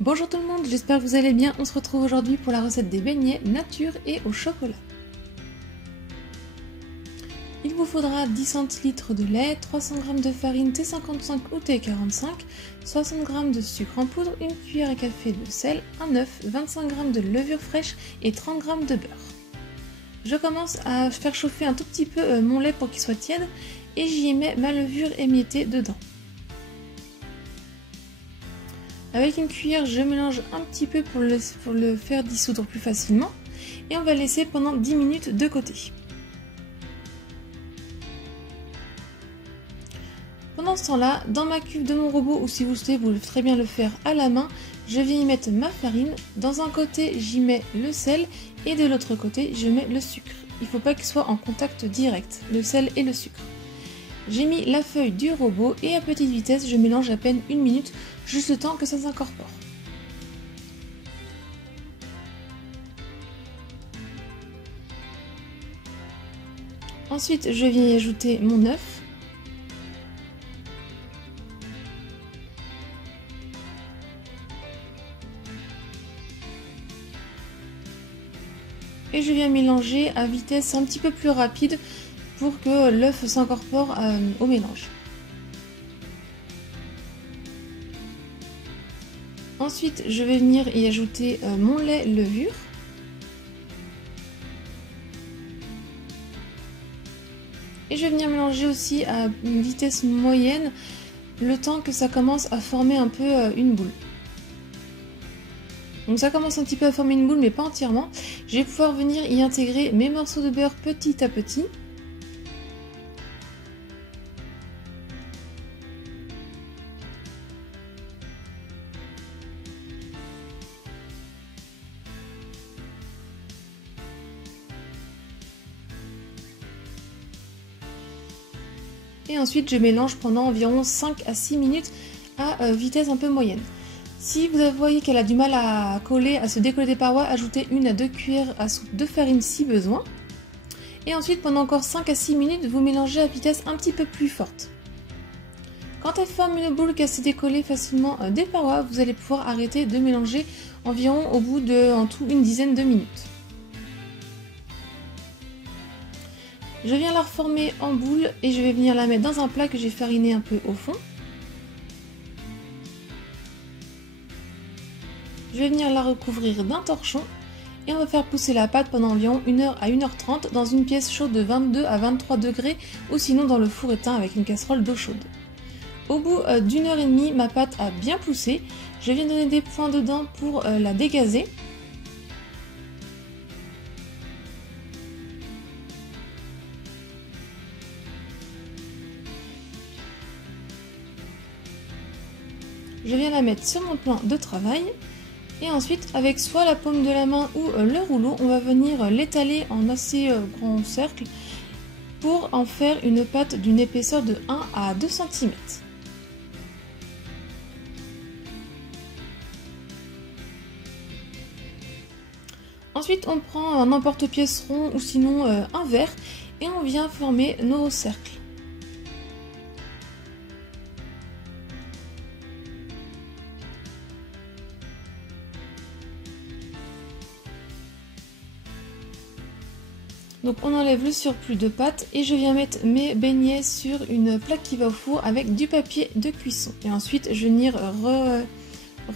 Bonjour tout le monde, j'espère que vous allez bien. On se retrouve aujourd'hui pour la recette des beignets nature et au chocolat. Il vous faudra 10 centilitres de lait, 300 g de farine T55 ou T45, 60 g de sucre en poudre, une cuillère à café de sel, un œuf, 25 g de levure fraîche et 30 g de beurre. Je commence à faire chauffer un tout petit peu mon lait pour qu'il soit tiède et j'y mets ma levure émiettée dedans. Avec une cuillère, je mélange un petit peu pour le faire dissoudre plus facilement et on va laisser pendant 10 minutes de côté. Pendant ce temps-là, dans ma cuve de mon robot, ou si vous le souhaitez, vous pouvez très bien le faire à la main, je viens y mettre ma farine. Dans un côté, j'y mets le sel et de l'autre côté, je mets le sucre. Il ne faut pas qu'ils soient en contact direct, le sel et le sucre. J'ai mis la feuille du robot et à petite vitesse, je mélange à peine 1 minute, juste le temps que ça s'incorpore. Ensuite, je viens y ajouter mon œuf. Et je viens mélanger à vitesse un petit peu plus rapide pour que l'œuf s'incorpore au mélange. Ensuite, je vais venir y ajouter mon lait levure. Et je vais venir mélanger aussi à une vitesse moyenne le temps que ça commence à former un peu une boule. Donc ça commence un petit peu à former une boule mais pas entièrement. Je vais pouvoir venir y intégrer mes morceaux de beurre petit à petit. Et ensuite je mélange pendant environ 5 à 6 minutes à vitesse un peu moyenne. Si vous voyez qu'elle a du mal à coller, à se décoller des parois, ajoutez 1 à 2 cuillères à soupe de farine si besoin. Et ensuite pendant encore 5 à 6 minutes, vous mélangez à vitesse un petit peu plus forte. Quand elle forme une boule qui se décoller facilement des parois, vous allez pouvoir arrêter de mélanger environ au bout de en tout une dizaine de minutes. Je viens la reformer en boule et je vais venir la mettre dans un plat que j'ai fariné un peu au fond. Je vais venir la recouvrir d'un torchon et on va faire pousser la pâte pendant environ 1h à 1h30 dans une pièce chaude de 22 à 23 degrés ou sinon dans le four éteint avec une casserole d'eau chaude. Au bout d'une heure et demie, ma pâte a bien poussé. Je viens donner des points dedans pour la dégazer. Je viens la mettre sur mon plan de travail et ensuite avec soit la paume de la main ou le rouleau, on va venir l'étaler en assez grand cercle pour en faire une pâte d'une épaisseur de 1 à 2 cm. Ensuite on prend un emporte-pièce rond ou sinon un verre et on vient former nos cercles. Donc on enlève le surplus de pâte et je viens mettre mes beignets sur une plaque qui va au four avec du papier de cuisson. Et ensuite je viens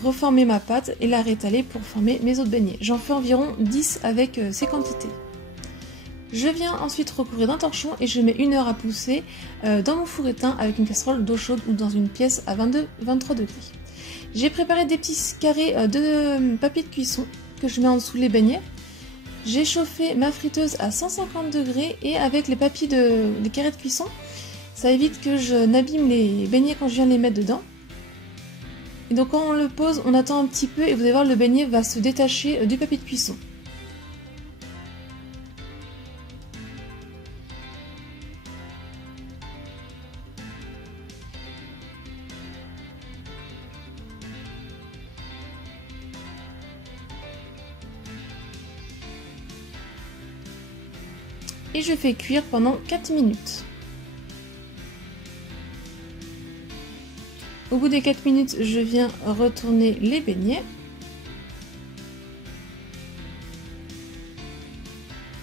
reformer ma pâte et la rétaler pour former mes autres beignets. J'en fais environ 10 avec ces quantités. Je viens ensuite recouvrir d'un torchon et je mets 1 heure à pousser dans mon four éteint avec une casserole d'eau chaude ou dans une pièce à 22-23 degrés. J'ai préparé des petits carrés de papier de cuisson que je mets en dessous les beignets. J'ai chauffé ma friteuse à 150 degrés et avec les papiers les carrés de cuisson, ça évite que je n'abîme les beignets quand je viens les mettre dedans. Et donc quand on le pose, on attend un petit peu et vous allez voir le beignet va se détacher du papier de cuisson. Et je fais cuire pendant 4 minutes. Au Au bout des 4 minutes, je viens retourner les beignets.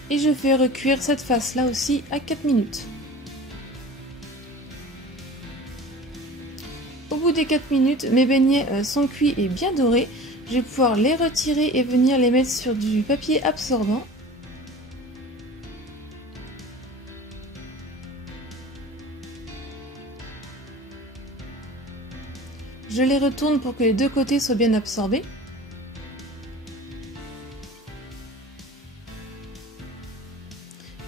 Et je fais recuire cette face-là aussi à 4 minutes. Au bout des 4 minutes, mes beignets sont cuits et bien dorés. Je vais pouvoir les retirer et venir les mettre sur du papier absorbant. Je les retourne pour que les deux côtés soient bien absorbés.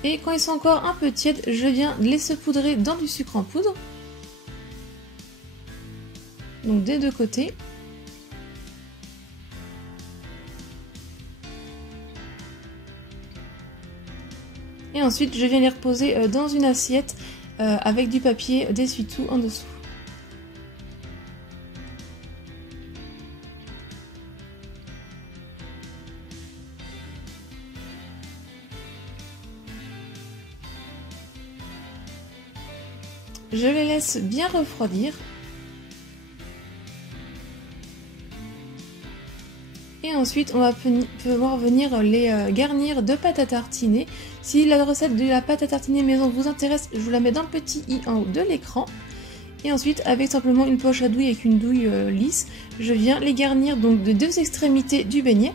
Et quand ils sont encore un peu tièdes, je viens les saupoudrer dans du sucre en poudre. Donc des deux côtés. Et ensuite, je viens les reposer dans une assiette avec du papier d'essuie-tout en dessous. Je les laisse bien refroidir. Et ensuite, on va pouvoir venir les garnir de pâte à tartiner. Si la recette de la pâte à tartiner maison vous intéresse, je vous la mets dans le petit i en haut de l'écran. Et ensuite, avec simplement une poche à douille avec une douille lisse, je viens les garnir donc de deux extrémités du beignet.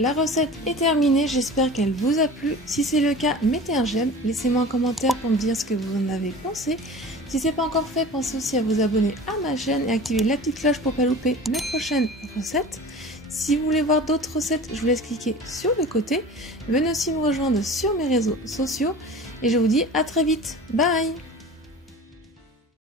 La recette est terminée, j'espère qu'elle vous a plu. Si c'est le cas, mettez un j'aime, laissez-moi un commentaire pour me dire ce que vous en avez pensé. Si ce n'est pas encore fait, pensez aussi à vous abonner à ma chaîne et activer la petite cloche pour ne pas louper mes prochaines recettes. Si vous voulez voir d'autres recettes, je vous laisse cliquer sur le côté. Venez aussi me rejoindre sur mes réseaux sociaux et je vous dis à très vite. Bye!